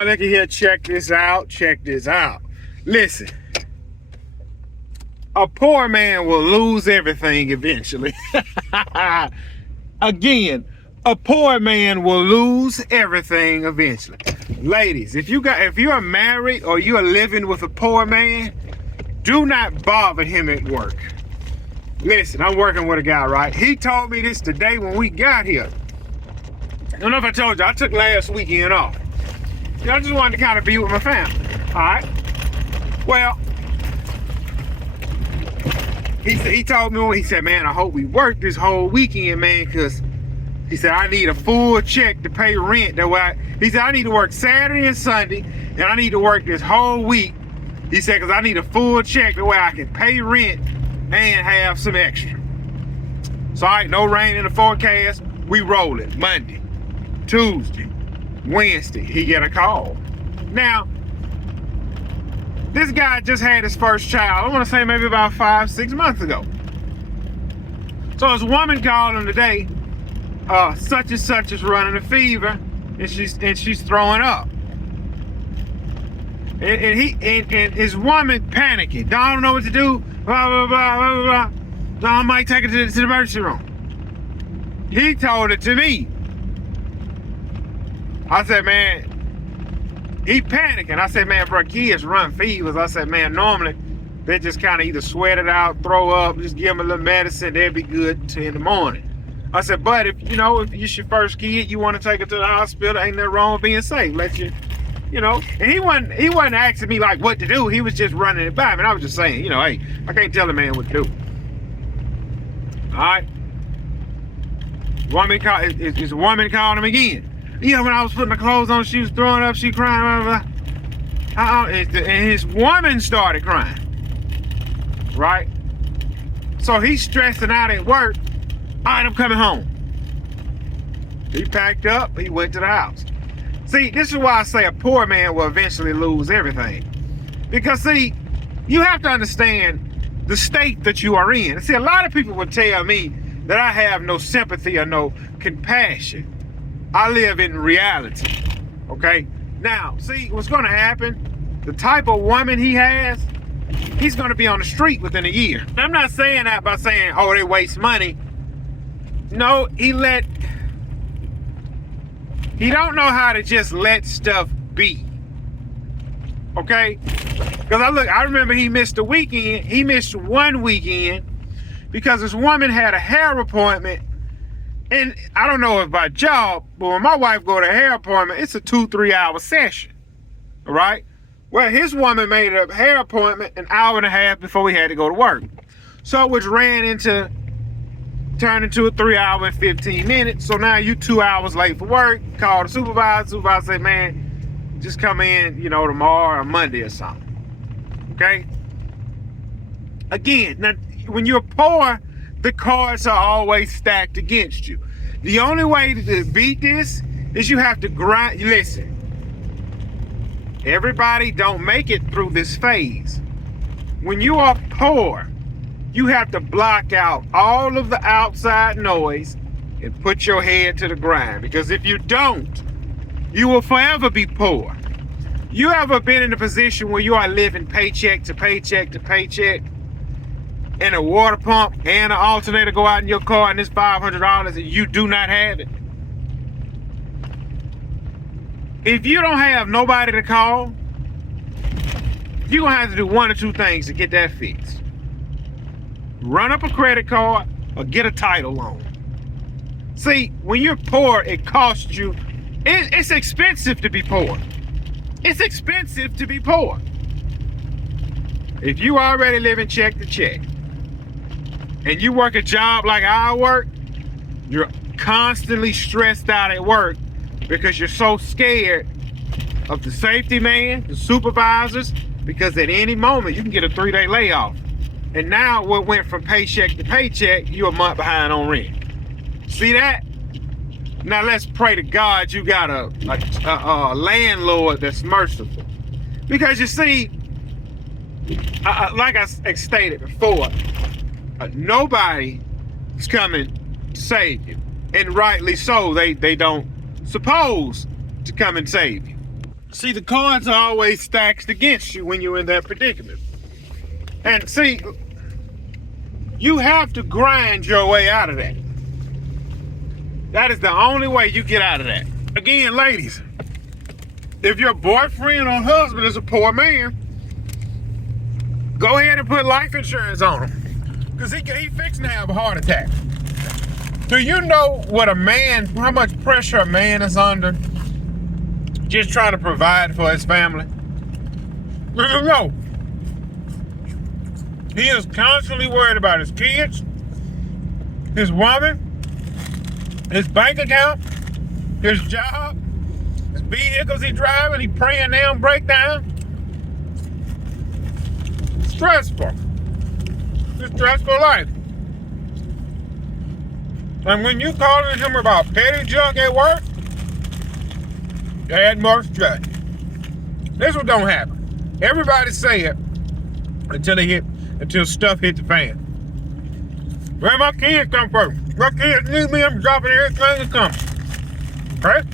Look at here, check this out, check this out. Listen, a poor man will lose everything eventually. Again, a poor man will lose everything eventually. Ladies, if you are married or you are living with a poor man, do not bother him at work. Listen, I'm working with a guy, right? He told me this today when we got here. I don't know if I told you, I took last weekend off. I just wanted to kind of be with my family. All right. Well, he told me, he said, man, I hope we work this whole weekend, man, because he said, I need a full check to pay rent. He said, I need to work Saturday and Sunday, and I need to work this whole week. He said, because I need a full check the way I can pay rent and have some extra. So, all right, no rain in the forecast. We rolling Monday, Tuesday, Wednesday, he get a call. Now, this guy just had his first child, I want to say maybe about 5-6 months ago. So his woman called him today, such and such is running a fever, and she's throwing up. And his woman panicking, don't know what to do, blah, blah, blah, blah, blah. So I might take her to the emergency room. He told it to me. I said, man, he panicking. I said, man, for kids run fevers, I said, man, normally they just kind of either sweat it out, throw up, just give them a little medicine, they'll be good till in the morning. I said, but if it's your first kid, you want to take her to the hospital, ain't nothing wrong with being safe. And he wasn't asking me like what to do. He was just running it by me. And I was just saying, hey, I can't tell a man what to do. All right. His woman called him again. Yeah, when I was putting the clothes on, she was throwing up, she crying, blah, blah, blah. And his woman started crying, right? So he's stressing out at work. All right, I'm coming home. He packed up, he went to the house. See, this is why I say a poor man will eventually lose everything. Because, see, you have to understand the state that you are in. See, a lot of people would tell me that I have no sympathy or no compassion. I live in reality, okay? Now, see, what's going to happen, the type of woman he has, he's going to be on the street within a year. I'm not saying that by saying, oh, they waste money. No, he don't know how to just let stuff be, okay? Because I remember he missed a weekend. He missed one weekend because his woman had a hair appointment. And I don't know if by job, but when my wife go to a hair appointment, it's a 2-3 hour session, all right? Well, his woman made a hair appointment an hour and a half before we had to go to work. So which turned into a 3 hour and 15 minutes. So now you 2 hours late for work, call the supervisor. Supervisor say, man, just come in, tomorrow or Monday or something, okay? Again, now, when you're poor, the cards are always stacked against you. The only way to beat this is you have to grind. Listen, everybody don't make it through this phase. When you are poor, you have to block out all of the outside noise and put your head to the grind. Because if you don't, you will forever be poor. You ever been in a position where you are living paycheck to paycheck to paycheck, and a water pump and an alternator go out in your car and it's $500 and you do not have it? If you don't have nobody to call, you're going to have to do one or two things to get that fixed. Run up a credit card or get a title loan. See, when you're poor, it costs you, it's expensive to be poor. It's expensive to be poor. If you already living check to check, and you work a job like I work, you're constantly stressed out at work because you're so scared of the safety man, the supervisors, because at any moment you can get a 3-day layoff. And now what went from paycheck to paycheck, you're a month behind on rent. See that? Now let's pray to God you got a landlord that's merciful. Because you see, like I stated before, nobody is coming to save you. And rightly so, they don't suppose to come and save you. See, the cards are always stacked against you when you're in that predicament. And see, you have to grind your way out of that. That is the only way you get out of that. Again, ladies, if your boyfriend or husband is a poor man, go ahead and put life insurance on him. Because he fixing to have a heart attack. Do you know how much pressure a man is under just trying to provide for his family? No. He is constantly worried about his kids, his woman, his bank account, his job, his vehicles he driving. He praying they don't break down. Stressful. It's a stressful life. And when you calling him about petty junk at work, add more stress. This one don't happen. Everybody say it until stuff hit the fan. Where my kids come from? My kids need me, I'm dropping everything that comes. Right?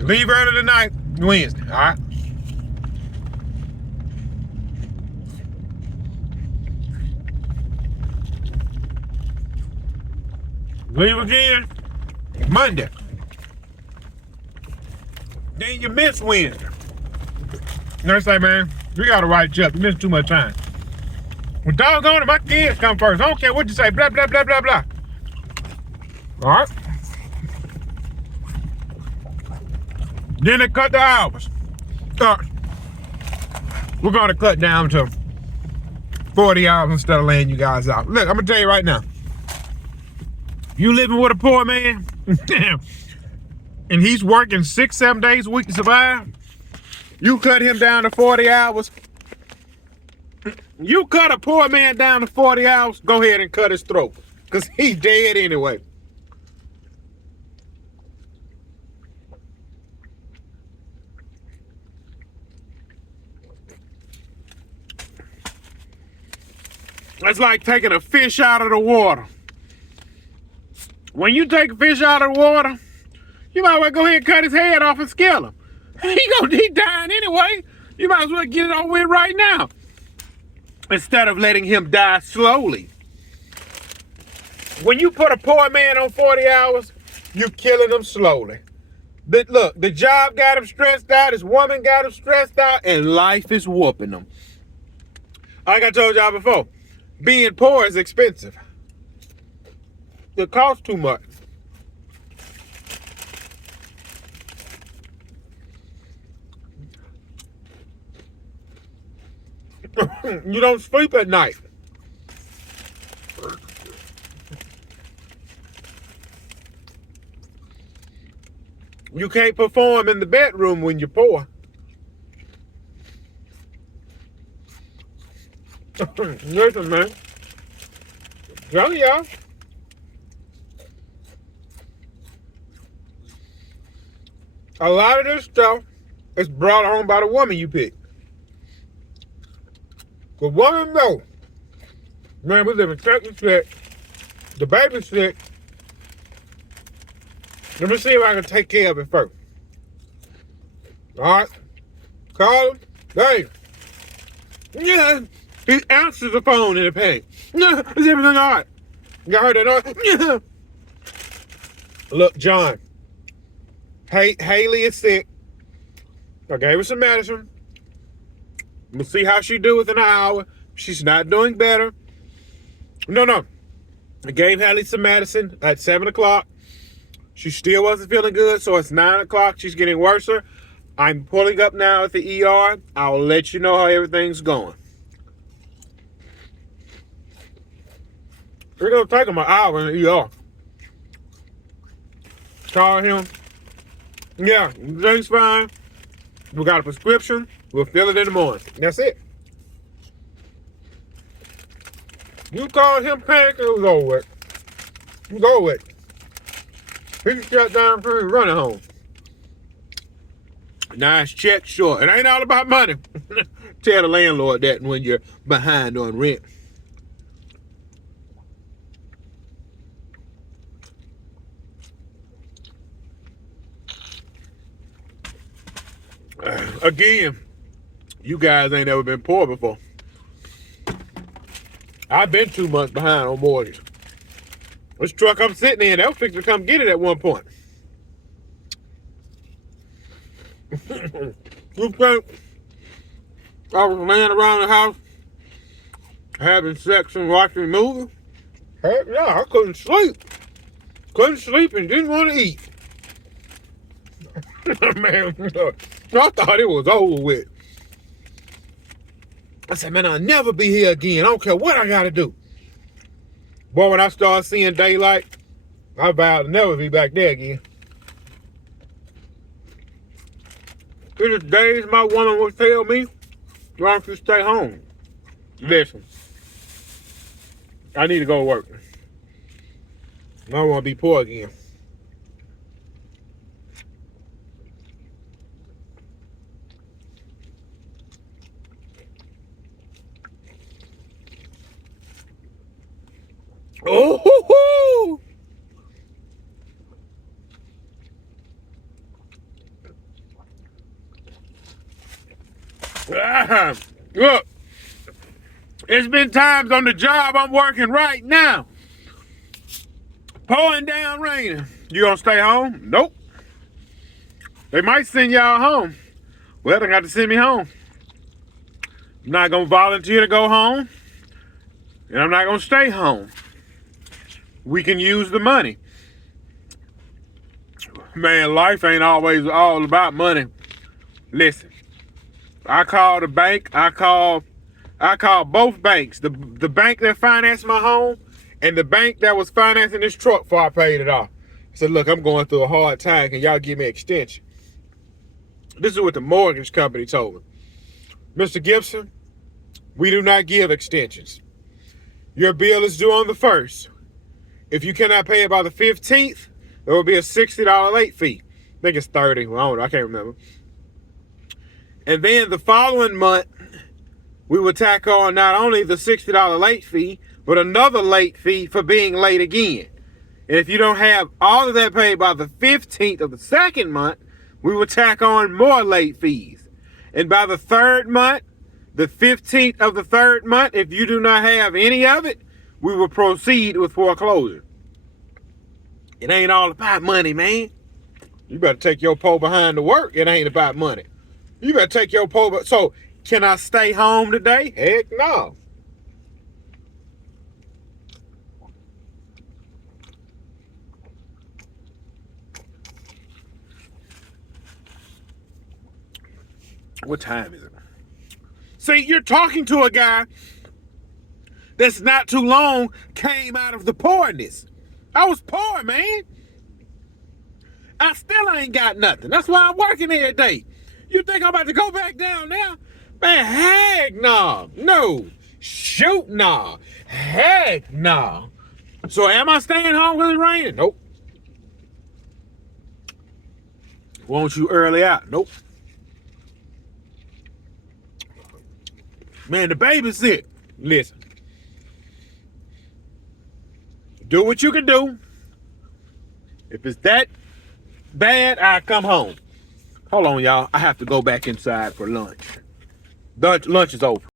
Leave early tonight, Wednesday, alright? Leave again Monday. Then you miss Wednesday. Nurse say, man, we gotta write you up. You missed too much time. Well, doggone it, my kids come first. I don't care what you say, blah, blah, blah, blah, blah. All right. Then they cut the hours. We're gonna cut down to 40 hours instead of laying you guys out. Look, I'm gonna tell you right now. You living with a poor man, and he's working 6-7 days a week to survive. You cut him down to 40 hours. You cut a poor man down to 40 hours, go ahead and cut his throat. Because he's dead anyway. It's like taking a fish out of the water. When you take a fish out of the water, you might as well go ahead and cut his head off and scale him. He dying anyway. You might as well get it over with right now. Instead of letting him die slowly. When you put a poor man on 40 hours, you killing him slowly. But look, the job got him stressed out, his woman got him stressed out, and life is whooping him. Like I told y'all before, being poor is expensive. It costs too much. You don't sleep at night. You can't perform in the bedroom when you're poor. Listen, man. Tell y'all. A lot of this stuff is brought home by the woman you pick. The woman know, man, we live in Texas sick. The baby's sick. Let me see if I can take care of it first. All right. Call him. Hey. Yeah. He answers the phone in a panic. Yeah. Is everything all right? You heard that noise? Yeah. Look, John. Haley is sick. I gave her some medicine. We'll see how she do within an hour. She's not doing better. No. I gave Haley some medicine at 7 o'clock. She still wasn't feeling good, so it's 9 o'clock. She's getting worse. I'm pulling up now at the ER. I'll let you know how everything's going. We're going to take him an hour in the ER. Call him. Yeah, everything's fine. We got a prescription. We'll fill it in the morning. That's it. You call him panicking, it was over with. It was over with. He can shut down for his running home. Nice check, sure. It ain't all about money. Tell the landlord that when you're behind on rent. Again, you guys ain't ever been poor before. I've been 2 months behind on mortgage. This truck I'm sitting in, they was fixing to come get it at one point. You think I was laying around the house having sex and watching movies? Heck no, I couldn't sleep. Couldn't sleep and didn't want to eat. Man, I thought it was over with. I said, man, I'll never be here again. I don't care what I got to do. Boy, when I started seeing daylight, I vowed to never be back there again. There's days my woman would tell me, why don't you stay home? Listen, I need to go to work. I don't want to be poor again. Oh, look, it's been times on the job I'm working right now. Pouring down raining. You gonna stay home? Nope. They might send y'all home. Well, they got to send me home. I'm not gonna volunteer to go home, and I'm not gonna stay home. We can use the money. Man, life ain't always all about money. Listen, I called the bank. I called both banks. The bank that financed my home and the bank that was financing this truck before I paid it off. I said, look, I'm going through a hard time. Can y'all give me an extension? This is what the mortgage company told me. Mr. Gibson, we do not give extensions. Your bill is due on the 1st. If you cannot pay it by the 15th, there will be a $60 late fee. I think it's 30. Well, I don't know. I can't remember. And then the following month, we would tack on not only the $60 late fee, but another late fee for being late again. And if you don't have all of that paid by the 15th of the second month, we would tack on more late fees. And by the third month, the 15th of the third month, if you do not have any of it, we will proceed with foreclosure. It ain't all about money, man. You better take your pole behind to work. It ain't about money. You better take your pole. So, can I stay home today? Heck no. What time is it? See, you're talking to a guy that's not too long came out of the poorness. I was poor, man. I still ain't got nothing. That's why I'm working every day. You think I'm about to go back down there? Man, heck no. No. Shoot no. Heck no. So am I staying home because it's raining? Nope. Won't you early out? Nope. Man, the baby's sick. Listen. Do what you can do. If it's that bad, I come home. Hold on, y'all. I have to go back inside for lunch. Lunch is over.